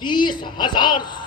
30,000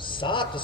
7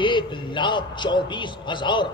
1,24,000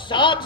7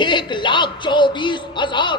1,24,000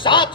7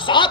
7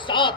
7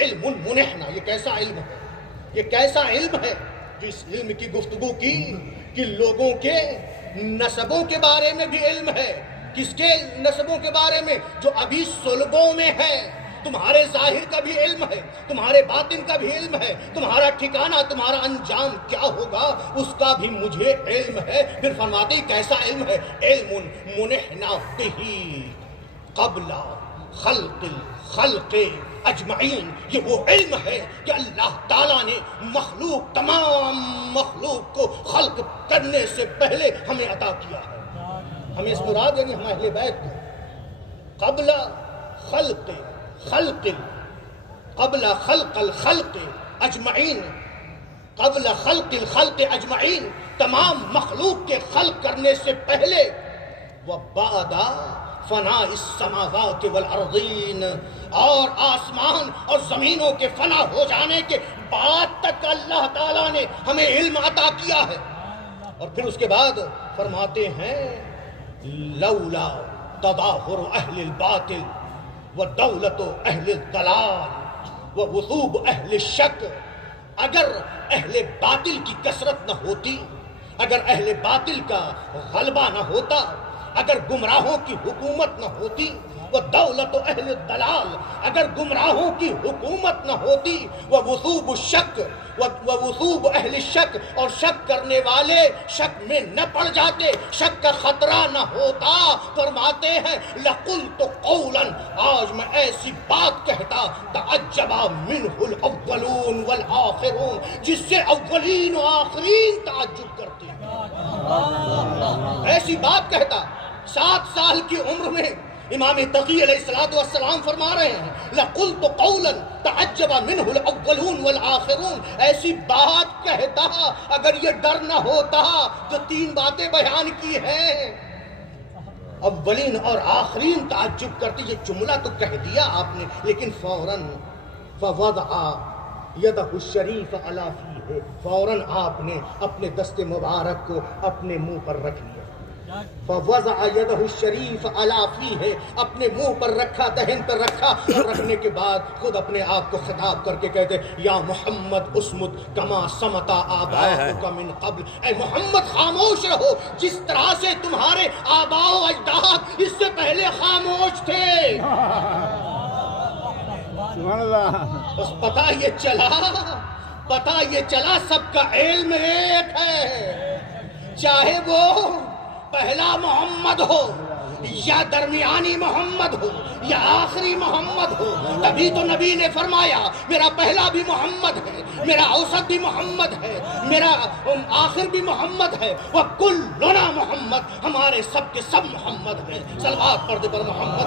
علم منحنا، یہ کیسا علم ہے، یہ کیسا علم ہے؟ جس علم کی گفتگو کی کہ لوگوں کے نسبوں کے بارے میں بھی علم ہے. کس کے نسبوں کے بارے میں؟ جو ابھی صلبوں میں ہے. تمہارے ظاہر کا بھی علم ہے، تمہارے باطن کا بھی علم ہے، تمہارا ٹھکانہ، تمہارا انجام کیا ہوگا اس کا بھی مجھے علم ہے. پھر فرماتے ہیں کیسا علم ہے؟ علم منحنا بہ قبل خلق الخلق اجمعین. یہ وہ علم ہے کہ اللہ تعالیٰ نے مخلوق، تمام مخلوق کو خلق کرنے سے پہلے ہمیں عطا کیا ہے. ہمیں اس مراد یعنی ہم اہل بیت کو قبل خلق الخلق اجمعین، قبل خلق الخلق اجمعین، تمام مخلوق کے خلق کرنے سے پہلے، وبعد فناء السماوات والارضین، اور آسمان اور زمینوں کے فنا ہو جانے کے بعد تک اللہ تعالیٰ نے ہمیں علم عطا کیا ہے. اور پھر اس کے بعد فرماتے ہیں لولا تظاہر اہل الباطل ودولت اہل الضلال ووثوب اہل الشک. اگر اہل باطل کی کثرت نہ ہوتی، اگر اہل باطل کا غلبہ نہ ہوتا، اگر گمراہوں کی حکومت نہ ہوتی، وہ دولت اہل الضلال، اگر گمراہوں کی حکومت نہ ہوتی، وہ وثوب الشک، وہ وثوب اہل الشک، اور شک کرنے والے شک میں نہ پڑ جاتے، شک کا خطرہ نہ ہوتا. فرماتے ہیں لقلت قولا، آج میں ایسی بات کہتا تعجب منہ الاولون والآخرون، جس سے اولین و آخرین تعجب کرتے ہیں. ایسی بات کہتا. 7 سال کی عمر میں امام تقی علیہ السلام فرما رہے ہیں لَقُلْتُ قَوْلًا تَعَجَّبَ مِنْهُ الْأَوَّلُونَ وَالْآخِرُونَ. ایسی بات کہتا اگر یہ ڈر نہ ہوتا جو 3 باتیں بیان کی ہیں، اولین اور آخرین تعجب کرتی. یہ جملہ تو کہہ دیا آپ نے، لیکن فوراً فَوَضَعَ يَدَهُ الشَّرِيفَ عَلَى فِيهِ، فوراً آپ نے اپنے دست مبارک کو اپنے منہ پر رکھ لیا. فوضع يده الشریف علی فیہ، اپنے منہ پر رکھا، دہن پر رکھا، اور رکھنے کے بعد خود اپنے آپ کو خطاب کر کے کہتے یا محمد اسمت کما سمتا آباؤک من قبل. اے محمد خاموش رہو جس طرح سے تمہارے آباء و اجداد اس سے پہلے خاموش تھے. سبحان اللہ. بس پتہ یہ چلا سب کا علم ایک ہے، چاہے وہ پہلا محمد ہو یا درمیانی محمد ہو یا آخری محمد ہو. تبھی تو نبی نے فرمایا میرا پہلا بھی محمد ہے، میرا اوسط بھی محمد ہے، میرا آخر بھی محمد ہے. وَكُلُّنَا محمد، ہمارے سب کے سب محمد ہیں. صلوات پڑھتے پر محمد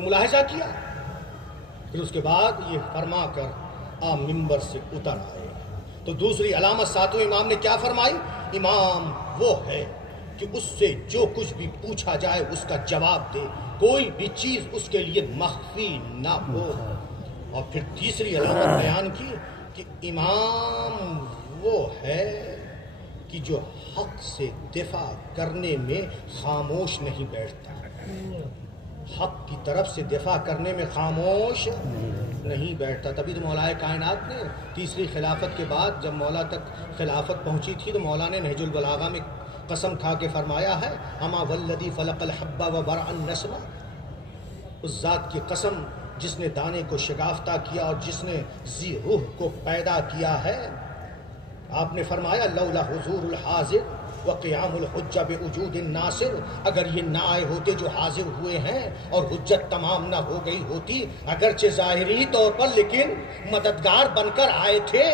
ملاحظہ کیا. پھر اس کے بعد یہ فرما کر آپ ممبر سے اتر آئے. تو دوسری علامت ساتویں امام نے کیا فرمائی؟ امام وہ ہے کہ اس سے جو کچھ بھی پوچھا جائے اس کا جواب دے، کوئی بھی چیز اس کے لیے مخفی نہ ہو. اور پھر تیسری علامت بیان کی کہ امام وہ ہے کہ جو حق سے دفاع کرنے میں خاموش نہیں بیٹھتا، حق کی طرف سے دفاع کرنے میں خاموش نہیں بیٹھتا. تبھی تو مولا کائنات نے تیسری خلافت کے بعد جب مولا تک خلافت پہنچی تھی تو مولا نے نہج البلاغہ میں قسم کھا کے فرمایا ہے اما والذی فلق الحب وبرأ النسمہ، اس ذات کی قسم جس نے دانے کو شگافتہ کیا اور جس نے ذی روح کو پیدا کیا ہے. آپ نے فرمایا لولا حضور الحاضر وقیام الحجہ بوجود الناصر، اگر یہ نہ آئے ہوتے جو حاضر ہوئے ہیں اور حجت تمام نہ ہو گئی ہوتی، اگرچہ ظاہری طور پر لیکن مددگار بن کر آئے تھے.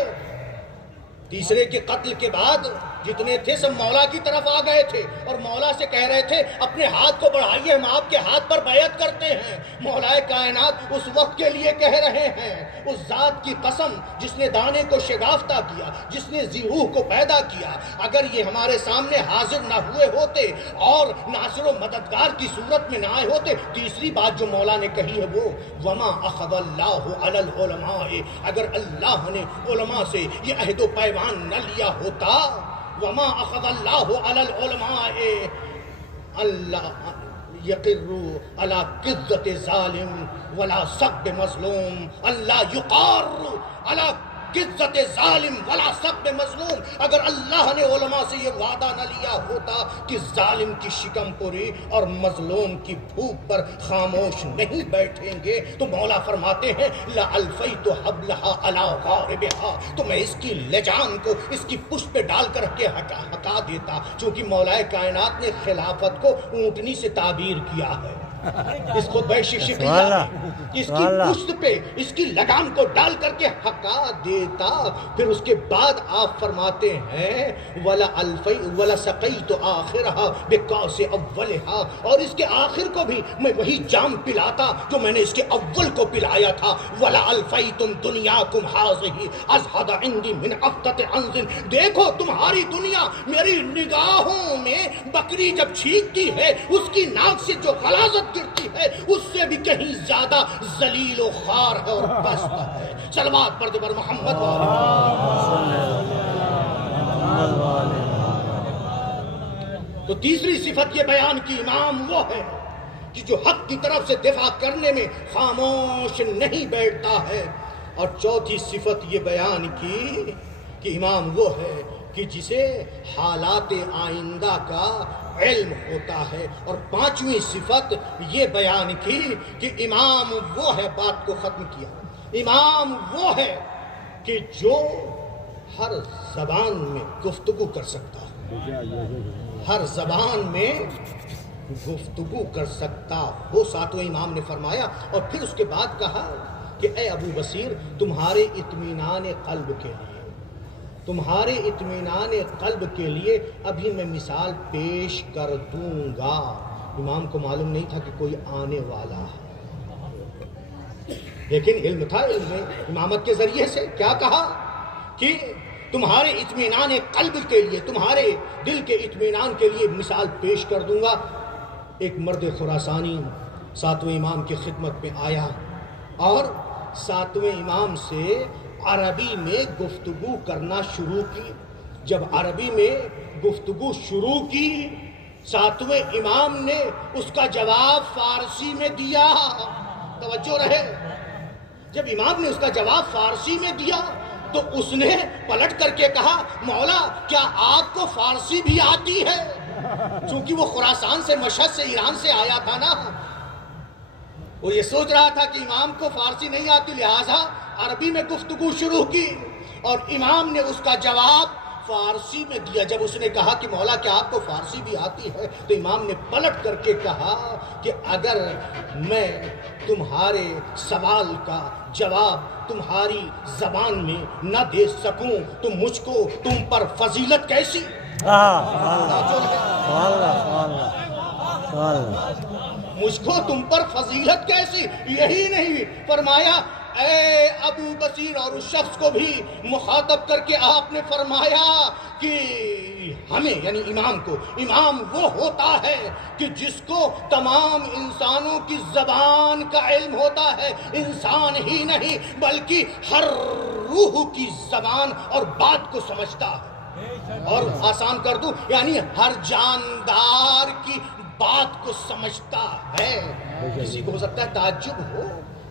تیسرے کے قتل کے بعد جتنے تھے سب مولا کی طرف آ گئے تھے اور مولا سے کہہ رہے تھے اپنے ہاتھ کو بڑھائیے، ہم آپ کے ہاتھ پر بیعت کرتے ہیں۔ مولا کائنات اس وقت کے لیے کہہ رہے ہیں، اس ذات کی قسم جس نے دانے کو شگافتہ کیا، جس نے ذی روح کو پیدا کیا، اگر یہ ہمارے سامنے حاضر نہ ہوئے ہوتے اور ناصر و مددگار کی صورت میں نہ آئے ہوتے، تیسری بات جو مولا نے کہی ہے وہ وما اخذ اللہ علی العلماء، اگر اللہ نے علماء سے یہ عہد و پیمان نہ لیا ہوتا، وما اخذ اللہ علی العلماء اللہ یقروا علی قذۃ ظالم ولا سب مظلوم، اللہ یقار علی قذۃ ظالم ولا سب مظلوم، اگر اللہ نے علماء سے یہ وعدہ نہ لیا ہوتا کہ ظالم کی شکم پوری اور مظلوم کی بھوک پر خاموش نہیں بیٹھیں گے، تو مولا فرماتے ہیں لألفیت حبلها علی غاربها، تو میں اس کی لجام کو اس کی پشت پہ ڈال کر کے ہٹا دیتا، چونکہ مولا کائنات نے خلافت کو اونٹنی سے تعبیر کیا ہے، اس خطبہ شفیہ اس کی پشت پہ اس کی لگام کو ڈال کر کے ہٹا دیتا۔ پھر اس کے بعد آپ فرماتے ہیں وَلَا سَقَيْتُ آخِرَهَا بِكَاسِ أَوَّلِهَا، اور اس کے آخر کو بھی میں وہی جام پلاتا جو میں نے اس کے اول کو پلایا تھا۔ وَلَا أَلْفَيْتُمْ دُنْيَاكُمْ هَٰذِهِ أَزْهَدَ عِنْدِي مِنْ أَفْتَةِ عَنْزٍ، دیکھو تمہاری دنیا میری نگاہوں میں بکری جب چھینکتی ہے اس کی ناک سے جو غلاظت گرتی ہے اس سے بھی کہیں زیادہ ذلیل و خوار ہے اور پست ہے۔ صلوات پڑھ دے بر محمد تو تیسری صفت یہ بیان کی امام وہ ہے کہ جو حق کی طرف سے دفاع کرنے میں خاموش نہیں بیٹھتا ہے، اور چوتھی صفت یہ بیان کی کہ امام وہ ہے کہ جسے حالات آئندہ کا علم ہوتا ہے، اور پانچویں صفت یہ بیان کی کہ امام وہ ہے، بات کو ختم کیا، امام وہ ہے کہ جو ہر زبان میں گفتگو کر سکتا ہے، ہر زبان میں گفتگو کر سکتا ہو، ساتویں امام نے فرمایا۔ اور پھر اس کے بعد کہا کہ اے ابو بصیر، تمہارے اطمینان قلب کے لیے، تمہارے اطمینان قلب کے لیے ابھی میں مثال پیش کر دوں گا۔ امام کو معلوم نہیں تھا کہ کوئی آنے والا ہے، لیکن علم تھا، علم امامت کے ذریعے سے کیا کہا کہ تمہارے اطمینان قلب کے لیے، تمہارے دل کے اطمینان کے لیے مثال پیش کر دوں گا۔ ایک مرد خراسانی ساتویں امام کی خدمت میں آیا اور ساتویں امام سے عربی میں گفتگو کرنا شروع کی۔ جب عربی میں گفتگو شروع کی، ساتویں امام نے اس کا جواب فارسی میں دیا، توجہ رہے، جب امام نے اس کا جواب فارسی میں دیا تو اس نے پلٹ کر کے کہا مولا کیا آپ کو فارسی بھی آتی ہے؟ چونکہ وہ خراسان سے، مشہد سے، ایران سے آیا تھا نا، وہ یہ سوچ رہا تھا کہ امام کو فارسی نہیں آتی، لہٰذا عربی میں گفتگو شروع کی اور امام نے اس کا جواب فارسی میں دیا۔ جب اس نے کہا کہ مولا کیا آپ کو فارسی بھی آتی ہے، تو امام نے پلٹ کر کے کہا کہ اگر میں تمہارے سوال کا جواب تمہاری زبان میں نہ دے سکوں تو مجھ کو تم پر فضیلت کیسی؟ مجھ کو تم پر فضیلت کیسی؟ یہی نہیں فرمایا اے ابو بصیر، اور اس شخص کو بھی مخاطب کر کے آپ نے فرمایا کہ ہمیں یعنی امام کو، امام وہ ہوتا ہے کہ جس کو تمام انسانوں کی زبان کا علم ہوتا ہے، انسان ہی نہیں بلکہ ہر روح کی زبان اور بات کو سمجھتا ہے۔ اور آسان کر دوں، یعنی ہر جاندار کی بات کو سمجھتا ہے۔ کسی کو ہو سکتا ہے تعجب ہو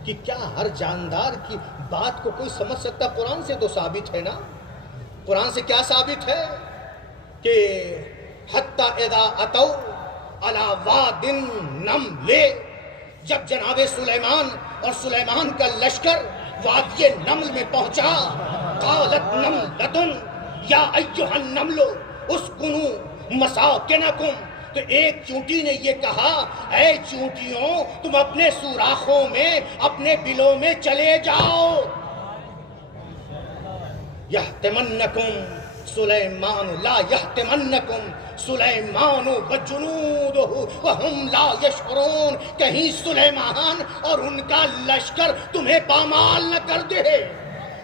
کہ کیا ہر جاندار کی بات کو کوئی سمجھ سکتا؟ قرآن سے تو ثابت ہے نا، قرآن سے کیا ثابت ہے کہ حتی اذا اتوا علی واد النمل، جب جناب سلیمان اور سلیمان کا لشکر وادی نمل میں پہنچا، قالت نملۃ یا ایھا النمل اسکنوا مساکنکم، تو ایک چونٹی نے یہ کہا اے چونٹیوں تم اپنے سوراخوں میں، اپنے بلوں میں چلے جاؤ، یحتمنکم سلیمان لا یحتمنکم سلیمان و جنودہ وہم لا یشعرون، کہیں سلیمان اور ان کا لشکر تمہیں پامال نہ کر دے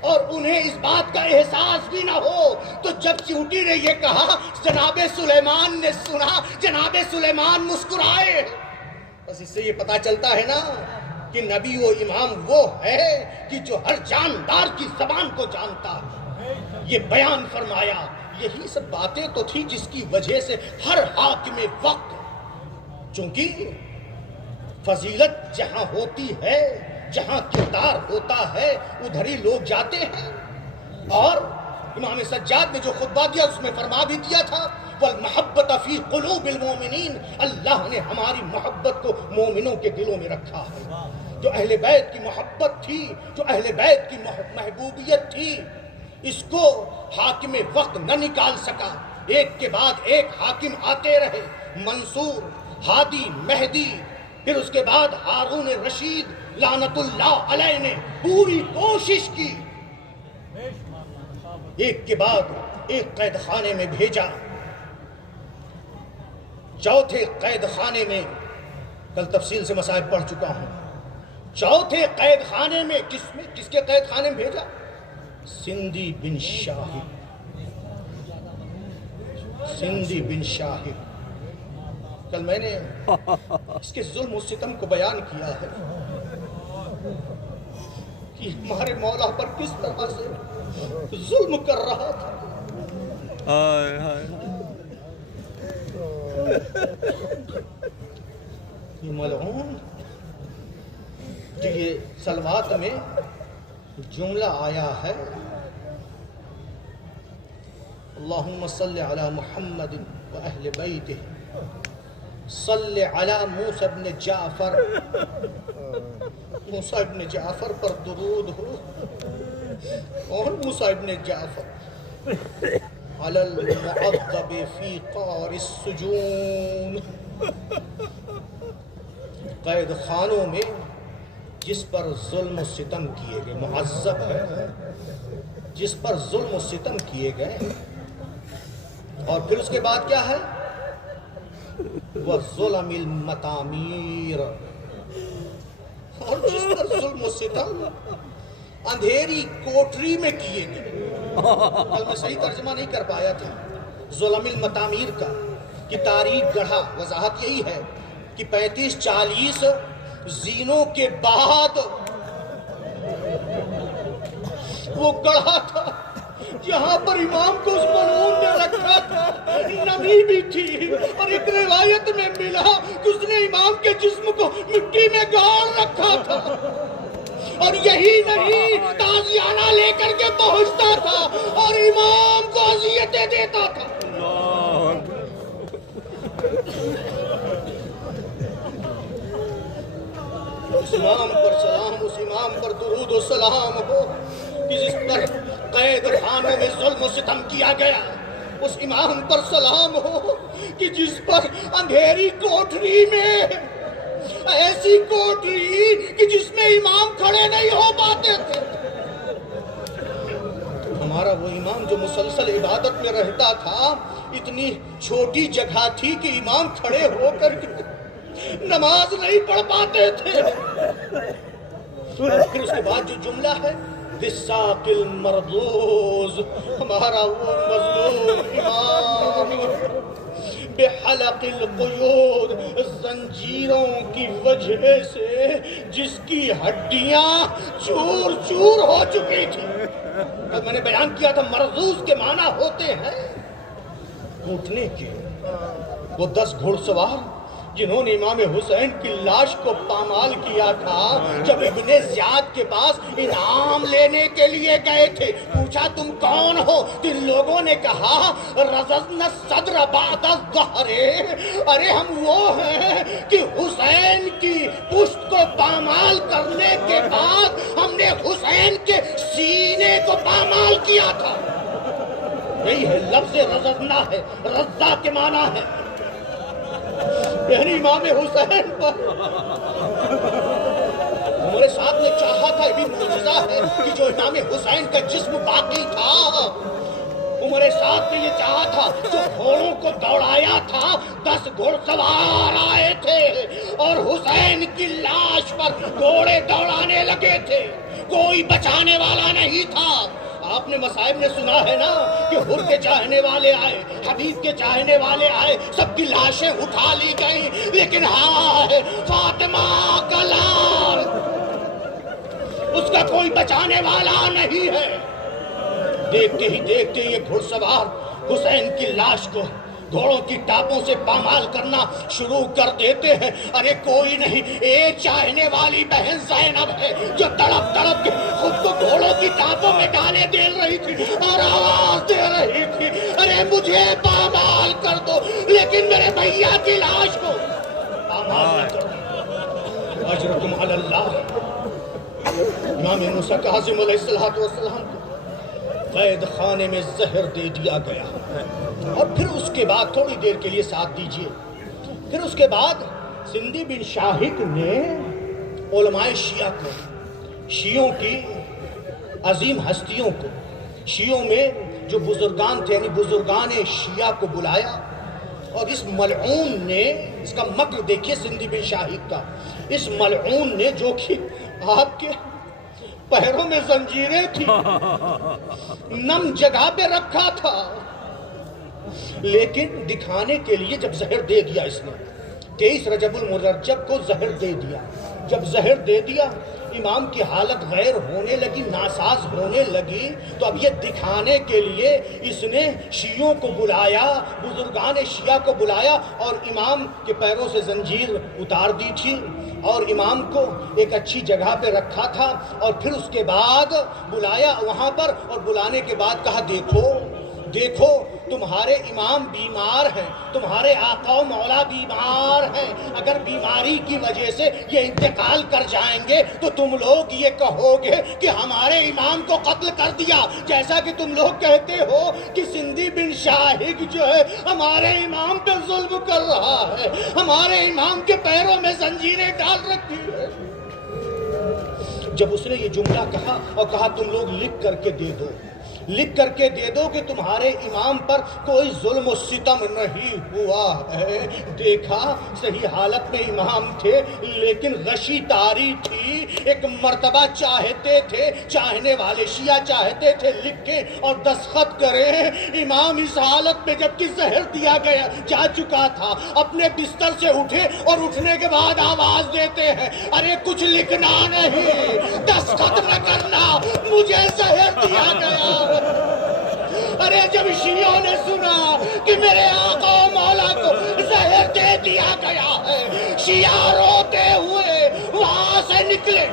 اور انہیں اس بات کا احساس بھی نہ ہو۔ تو جب چیونٹی نے یہ کہا جناب سلیمان نے سنا، جناب سلیمان مسکرائے۔ بس اس سے یہ پتا چلتا ہے نا کہ نبی و امام وہ ہے کہ جو ہر جاندار کی زبان کو جانتا ہے۔ یہ بیان فرمایا، یہی سب باتیں تو تھی جس کی وجہ سے ہر حاکم وقت، چونکہ فضیلت جہاں ہوتی ہے، جہاں کردار ہوتا ہے، ادھر ہی لوگ جاتے ہیں۔ اور امام سجاد نے جو خطبہ دیا اس میں فرما بھی دیا تھا والمحبت فی قلوب المومنین، اللہ نے ہماری محبت کو مومنوں کے دلوں میں رکھا ہے۔ جو اہل بیت کی محبت تھی، جو اہل بیت کی محبوبیت تھی، اس کو حاکم وقت نہ نکال سکا۔ ایک کے بعد ایک حاکم آتے رہے، منصور، ہادی، مہدی، پھر اس کے بعد ہارون رشید لعنت اللہ علیہ نے پوری کوشش کی، ایک کے بعد ایک قید خانے میں بھیجا۔ چوتھے قید خانے میں، کل تفصیل سے مسائل پڑھ چکا ہوں، چوتھے قید خانے میں کس کے قید خانے میں بھیجا؟ سندھی بن شاہب، سندھی بن شاہب۔ کل میں نے اس کے ظلم و ستم کو بیان کیا ہے کہ ہمارے مولا پر کس طرح سے ظلم کر رہا تھا۔ یہ ملعون جو یہ سلوات میں جملہ آیا ہے اللہم صلی علی محمد و اہل بیتہ، صلی علی موسیٰ ابن جعفر، موسیٰ ابن جعفر پر درود ہو، اور موسیٰ ابن جعفر علی المعذب فی قار السجون، قید خانوں میں جس پر ظلم و ستم کیے گئے، معذب ہے جس پر ظلم و ستم کیے گئے، اور پھر اس کے بعد کیا ہے؟ وَالظُّلَمِ الْمَتَامِيرِ، اور جس پر ظلم و ستم اندھیری کوٹری میں کیے گئے۔ کل میں صحیح ترجمہ نہیں کر پایا تھا ظلم المتامیر کا، کہ تاریخ گڑھا، وضاحت یہی ہے کہ 35-40 زینوں کے بعد وہ گڑھا تھا جہاں پر امام کو اس ملعون نے رکھا تھا، نمی بھی تھی، اور ایک روایت میں ملا کہ اس نے امام کے جسم کو مٹی میں گاڑ رکھا تھا، اور یہی نہیں تازیانہ لے کر کے پہنچتا تھا اور امام کو اذیتیں دیتا تھا۔ اس امام پر سلام، اس امام پر درود و سلام ہو کہ جس پر قید خانوں میں ظلم و ستم کیا گیا، اس امام پر سلام ہو کہ جس پر اندھیری کوٹری میں، ایسی کوٹری کہ جس میں امام کھڑے نہیں ہو پاتے تھے، ہمارا وہ امام جو مسلسل عبادت میں رہتا تھا، اتنی چھوٹی جگہ تھی کہ امام کھڑے ہو کر نماز نہیں پڑھ پاتے تھے۔ پھر اس کے بعد جو جملہ ہے بالساق المردوز، ہمارا وہ مظلوم امام بحلق القیود، زنجیروں کی وجہ سے جس کی ہڈیاں چور چور ہو چکی تھی۔ اب میں نے بیان کیا تھا مرزوز کے معنی ہوتے ہیں گھٹنے کے۔ وہ 10 گھوڑ سوار جنہوں نے امام حسین کی لاش کو پامال کیا تھا، جب ابن زیاد کے پاس انعام لینے کے لیے گئے تھے، پوچھا تم کون ہو؟ تو ان لوگوں نے کہا رززنا الصدر بعد الظہر، ارے ہم وہ ہیں کہ حسین کی پشت کو پامال کرنے کے بعد ہم نے حسین کے سینے کو پامال کیا تھا۔ یہی ہے لفظ رززنا ہے، رزہ کے معنی ہے یعنی امام حسین پر ہمارے ساتھ نے چاہا تھا، یہ بھی معجزہ ہے کہ جو امام حسین کا جسم باقی تھا عمر سعد نے یہ چاہا تھا، جو گھوڑوں کو دوڑایا تھا 10 گھوڑ سوار آئے تھے اور حسین کی لاش پر گھوڑے دوڑانے لگے تھے، کوئی بچانے والا نہیں تھا۔ آپ نے مصائب میں سنا ہے نا کہ حر کے چاہنے والے آئے، حبیب کے چاہنے والے آئے، سب کی لاشیں اٹھا لی گئیں، لیکن ہائے فاطمہ کا لال، اس کا کوئی بچانے والا نہیں ہے۔ دیکھتے ہی دیکھتے یہ گھڑ سوار حسین کی لاش کو گھوڑوں کی ٹاپوں سے پامال کرنا شروع کر دیتے ہیں۔ ارے کوئی نہیں، ایک چاہنے والی بہن زینب ہے جو تڑپ تڑپ کے خود کو گھوڑوں کی ٹاپوں میں ڈالے دے رہی تھی اور آواز دے رہی تھی، ارے مجھے پامال کر دو لیکن میرے بھیا کی لاش کو پامال نہ کرو، اجرکم علی اللہ۔ امام موسیٰ کاظم علیہ السلام کو قید خانے میں زہر دے دیا گیا، اور پھر اس کے بعد تھوڑی دیر کے لیے ساتھ دیجئے، پھر اس کے بعد سندھی بن شاہق نے علماء شیعہ کو، شیعوں کی عظیم ہستیوں کو، شیعوں میں جو بزرگان تھے یعنی بزرگان شیعہ کو بلایا، اور اس ملعون نے، اس کا مکر دیکھیے سندھی بن شاہق کا، اس ملعون نے جو کہ آپ کے پیروں میں زنجیریں تھی، نم جگہ پہ رکھا تھا، لیکن دکھانے کے لیے جب زہر دے دیا اس نے 23 رجب المرجب کو زہر دے دیا، جب زہر دے دیا امام کی حالت غیر ہونے لگی، ناساز ہونے لگی، تو اب یہ دکھانے کے لیے اس نے شیعوں کو بلایا، بزرگان شیعہ کو بلایا، اور امام کے پیروں سے زنجیر اتار دی تھی اور امام کو ایک اچھی جگہ پہ رکھا تھا، اور پھر اس کے بعد بلایا وہاں پر، اور بلانے کے بعد کہا دیکھو تمہارے امام بیمار ہیں، تمہارے آقا و مولا بیمار ہیں، اگر بیماری کی وجہ سے یہ انتقال کر جائیں گے تو تم لوگ یہ کہو گے کہ ہمارے امام کو قتل کر دیا، جیسا کہ تم لوگ کہتے ہو کہ سندھی بن شاہق جو ہے ہمارے امام پہ ظلم کر رہا ہے، ہمارے امام کے پیروں میں زنجیریں ڈال رکھی ہے۔ جب اس نے یہ جملہ کہا اور کہا تم لوگ لکھ کر کے دے دو کہ تمہارے امام پر کوئی ظلم و ستم نہیں ہوا ہے، دیکھا صحیح حالت میں امام تھے لیکن غشی طاری تھی، ایک مرتبہ چاہتے تھے، چاہنے والے شیعہ چاہتے تھے لکھیں اور دستخط کریں، امام اس حالت میں جبکہ زہر دیا گیا جا چکا تھا، اپنے بستر سے اٹھے اور اٹھنے کے بعد آواز دیتے ہیں ارے کچھ لکھنا نہیں، دستخط نہ کرنا، مجھے زہر دیا گیا۔ ارے جب شیعوں نے سنا کہ میرے آقا و مولا کو زہر دے دیا گیا ہے، شیعہ روتے ہوئے وہاں سے نکلے۔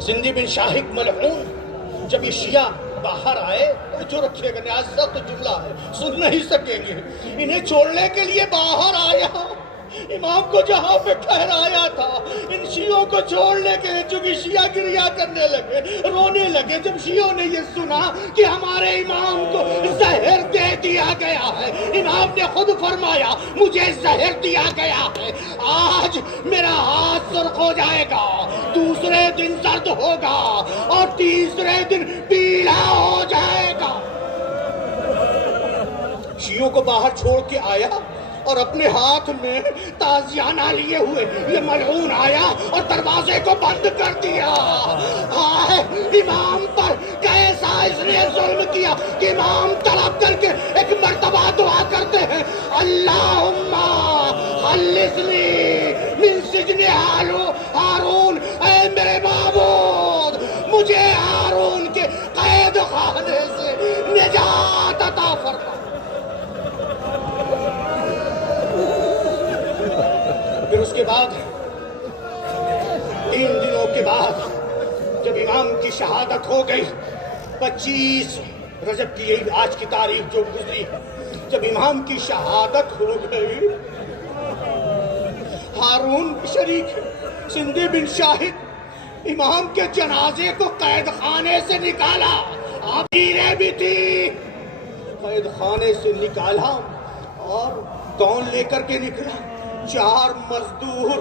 سندھی بن شاہق ملعون جب یہ شیعہ باہر آئے، جو رکھیے گا نہایت سخت جملہ ہے، سن نہیں سکیں گے، انہیں چھوڑنے کے لیے باہر آیا، امام کو جہاں پہ ٹھہرایا تھا، ان شیعوں کو چھوڑنے کے چونکہ شیعہ گریہ کرنے لگے، رونے لگے۔ جب شیعوں نے یہ سنا کہ ہمارے امام کو زہر دے دیا گیا ہے، امام نے خود فرمایا مجھے زہر دیا گیا ہے، آج میرا ہاتھ سرخ ہو جائے گا، دوسرے دن زرد ہوگا اور تیسرے دن پیلا ہو جائے گا۔ شیعوں کو باہر چھوڑ کے آیا اور اپنے ہاتھ میں تازیانہ لیے ہوئے یہ ملعون آیا اور دروازے کو بند کر دیا۔ ہائے امام پر کیسا اس نے ظلم کیا کہ امام تڑپ کر کے ایک مرتبہ دعا کرتے ہیں اللہم خلصنی من سجن ہارون، اے میرے معبود مجھے ہارون کے قید خانے سے نجات عطا فرما۔ پھر اس کے بعد 3 دنوں کے بعد جب امام کی شہادت ہو گئی، 25 رجب کی یہی آج کی تاریخ جو گزری، جب امام کی شہادت ہو گئی، ہارون شریک سندھی بن شاہق امام کے جنازے کو قید خانے سے نکالا، آمینیں بھی تھی، قید خانے سے نکالا اور کون لے کر کے نکلا؟ 4 مزدور۔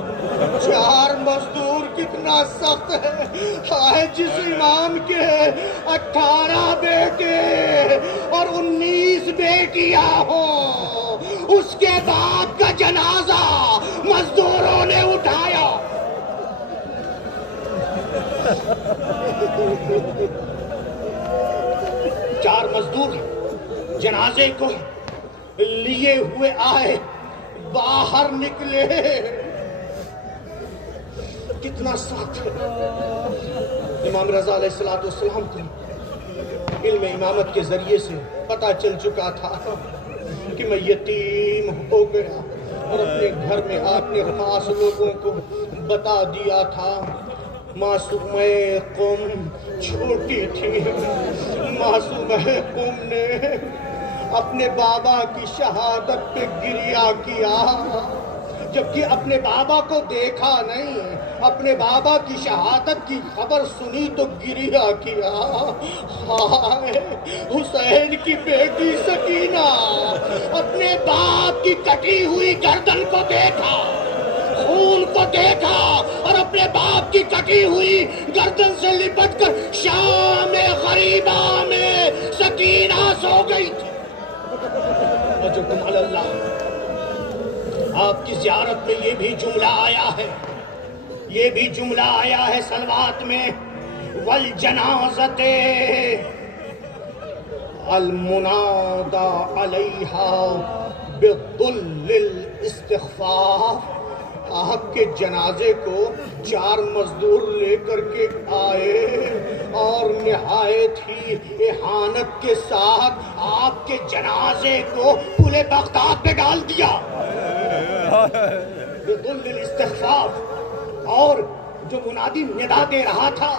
4 مزدور کتنا سخت ہے۔ جس امام کے 18 بیٹے اور 19 بیٹیاں ہوں، اس کے باپ کا جنازہ مزدوروں نے اٹھایا۔ چار مزدور جنازے کو لیے ہوئے آئے، باہر نکلے۔ کتنا سخت ہے۔ امام رضا علیہ السلام کو علم امامت کے ذریعے سے پتہ چل چکا تھا کہ میں یتیم ہو گیا، اور اپنے گھر میں اپنے خاص لوگوں کو بتا دیا تھا۔ معصومہ قم چھوٹی تھی، معصومہ قم نے اپنے بابا کی شہادت پہ گریہ کیا، جبکہ اپنے بابا کو دیکھا نہیں، اپنے بابا کی شہادت کی خبر سنی تو گریہ کیا۔ ہائے حسین کی بیٹی سکینہ اپنے باپ کی کٹی ہوئی گردن کو دیکھا، خون کو دیکھا، اور اپنے باپ کی کٹی ہوئی گردن سے لپٹ کر شام غریبہ میں سکینہ سو گئی تھی۔ اجرکم علی اللہ۔ آپ کی زیارت میں یہ بھی جملہ آیا ہے، یہ بھی جملہ آیا ہے صلوات میں، والجنازۃ المنادى علیہا بظل الاستخفاف۔ آپ کے جنازے کو 4 مزدور لے کر کے آئے اور نہایت ہی احانت کے ساتھ آپ کے جنازے کو پل بغداد پہ ڈال دیا بظل الاستخفاف۔ اور جو منادی ندا دے رہا تھا،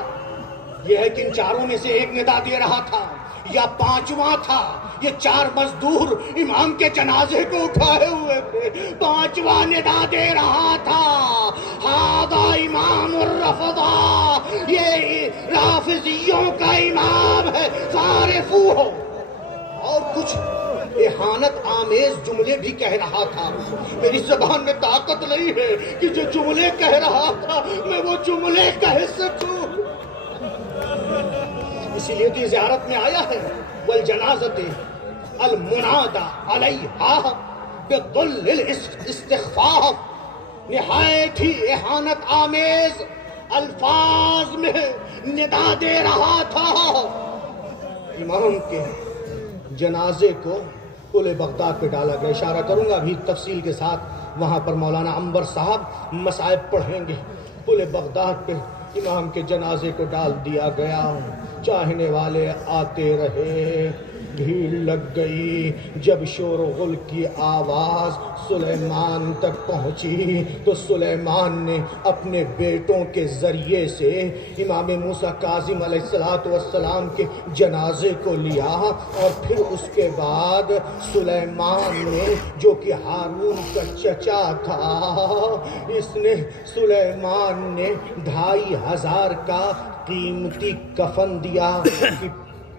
یہ ہے کہ ان چاروں میں سے ایک ندا دے رہا تھا یا 5واں تھا۔ یہ 4 مزدور امام کے جنازے کو اٹھائے ہوئے تھے، 5واں ندا دے رہا تھا، ہذا امام الرفضہ، یہ رافضیوں کا امام ہے، فارفوہ۔ اور کچھ احانت آمیز جملے بھی کہہ رہا تھا۔ میری زبان میں طاقت نہیں ہے کہ جو جملے کہہ رہا تھا میں وہ جملے کہہ سکوں، اسی لیے تو زیارت میں آیا ہے، والجنازۃ المنادى علیہا بظل الاستخفاف۔ نہایت ہی احانت آمیز الفاظ میں ندا دے رہا تھا۔ امام کے جنازے کو پل بغداد پہ ڈالا گیا۔ اشارہ کروں گا ابھی تفصیل کے ساتھ، وہاں پر مولانا عنبر صاحب مصائب پڑھیں گے۔ پل بغداد پہ امام کے جنازے کو ڈال دیا گیا، چاہنے والے آتے رہے، بھیڑ لگ گئی۔ جب شور و غل کی آواز سلیمان تک پہنچی تو سلیمان نے اپنے بیٹوں کے ذریعے سے امام موسیٰ کاظم علیہ السلام کے جنازے کو لیا، اور پھر اس کے بعد سلیمان نے، جو کہ ہارون کا چچا تھا، سلیمان نے 2500 کا قیمتی کفن دیا کہ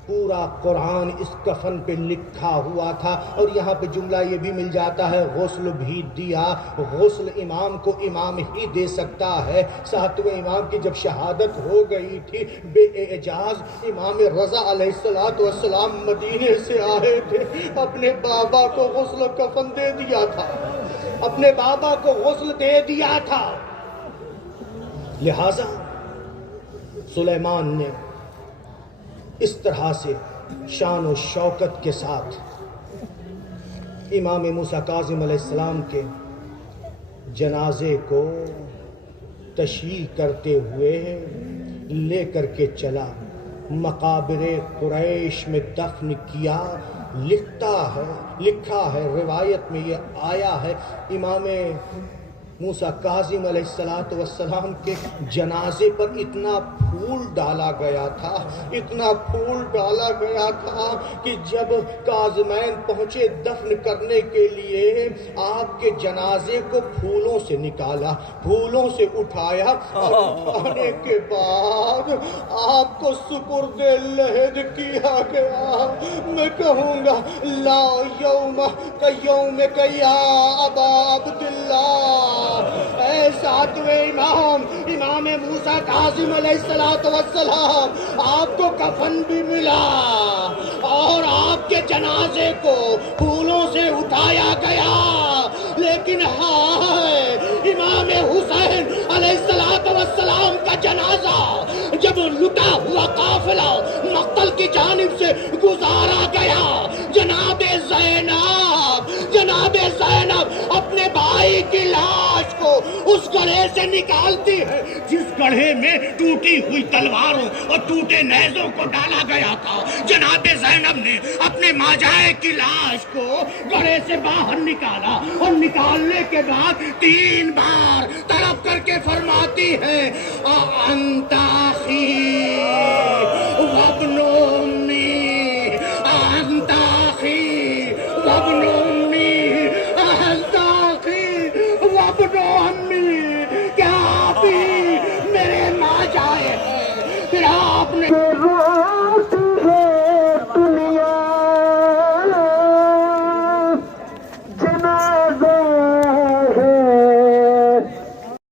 پورا قرآن اس کفن پہ لکھا ہوا تھا۔ اور یہاں پہ جملہ یہ بھی مل جاتا ہے، غسل بھی دیا۔ غسل امام کو امام ہی دے سکتا ہے۔ 7ویں امام کی جب شہادت ہو گئی تھی بے اعجاز، امام رضا علیہ السلام مدینے سے آئے تھے، اپنے بابا کو غسل کفن دے دیا تھا، اپنے بابا کو غسل دے دیا تھا۔ لہذا سلیمان نے اس طرح سے شان و شوکت کے ساتھ امام موسیٰ کاظم علیہ السلام کے جنازے کو تشییع کرتے ہوئے لے کر کے چلا، مقابر قریش میں دفن کیا۔ لکھا ہے روایت میں یہ آیا ہے، امام موسیٰ کاظم علیہ السلام کے جنازے پر اتنا پھول ڈالا گیا تھا، اتنا پھول ڈالا گیا تھا کہ جب کاظمین پہنچے دفن کرنے کے لیے آپ کے جنازے کو پھولوں سے نکالا، پھولوں سے اٹھایا اور اٹھانے کے بعد آپ کو سپرد لحد کیا گیا۔ میں کہوں گا لا یوم کیومک یا ابا عبداللہ، اے ساتویں امام موسیٰ کاظم علیہ السلام، آپ کو کفن بھی ملا اور آپ کے جنازے کو پھولوں سے اٹھایا گیا، لیکن ہائے امام حسین علیہ السلام کا جنازہ جب لٹا ہوا قافلہ مقتل کی جانب سے گزارا گیا، جناب زینب اپنے بھائی کی لاش کو اس گڑھے سے نکالتی ہے جس گڑھے میں ٹوٹی ہوئی تلواروں اور ٹوٹے نیزوں کو ڈالا گیا تھا۔ جناب زینب نے اپنے ماجائے کی لاش کو گڑھے سے باہر نکالا اور نکالنے کے بعد 3 بار تڑپ کر کے فرماتی ہے انتا